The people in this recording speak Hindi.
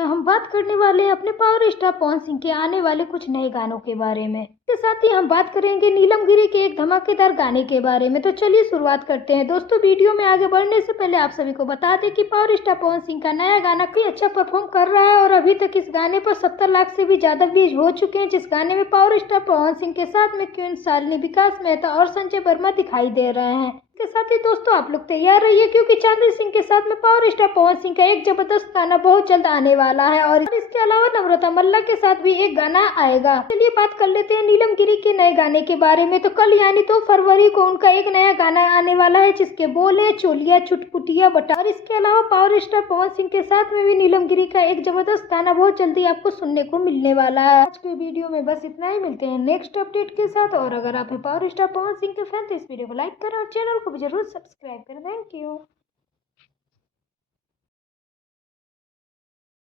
में हम बात करने वाले हैं अपने पावर स्टार पवन सिंह के आने वाले कुछ नए गानों के बारे में। इसके साथ ही हम बात करेंगे नीलम गिरी के एक धमाकेदार गाने के बारे में। तो चलिए शुरुआत करते हैं। दोस्तों, वीडियो में आगे बढ़ने से पहले आप सभी को बता दें कि पावर स्टार पवन सिंह का नया गाना काफी अच्छा परफॉर्म कर रहा है और अभी तक इस गाने पर 70 लाख से भी ज्यादा व्यूज हो चुके हैं। जिस गाने में पावर स्टार पवन सिंह के साथ में क्वीन शालिनी, विकास मेहता और संजय वर्मा दिखाई दे रहे हैं। इसके साथ ही दोस्तों, आप लोग तैयार रहिए क्योंकि चांदनी सिंह के साथ में पावर स्टार पवन सिंह का एक जबरदस्त गाना बहुत जल्द आने वाला है और इसके अलावा नम्रता मल्ला के साथ भी एक गाना आएगा। चलिए बात कर लेते हैं नीलम गिरी के नए गाने के बारे में। तो कल यानी 2 फरवरी को उनका एक नया गाना आने वाला है जिसके बोल है चोलिया चुटपुटिया बटा। और इसके अलावा पावर स्टार पवन सिंह के साथ में भी नीलम गिरी का एक जबरदस्त गाना बहुत जल्दी आपको सुनने को मिलने वाला है। आज के वीडियो में बस इतना ही। मिलते हैं नेक्स्ट अपडेट के साथ। और अगर आप पावर स्टार पवन सिंह के फैन तो इस वीडियो को लाइक करें और चैनल को भी जरूर सब्सक्राइब करें। Thank you.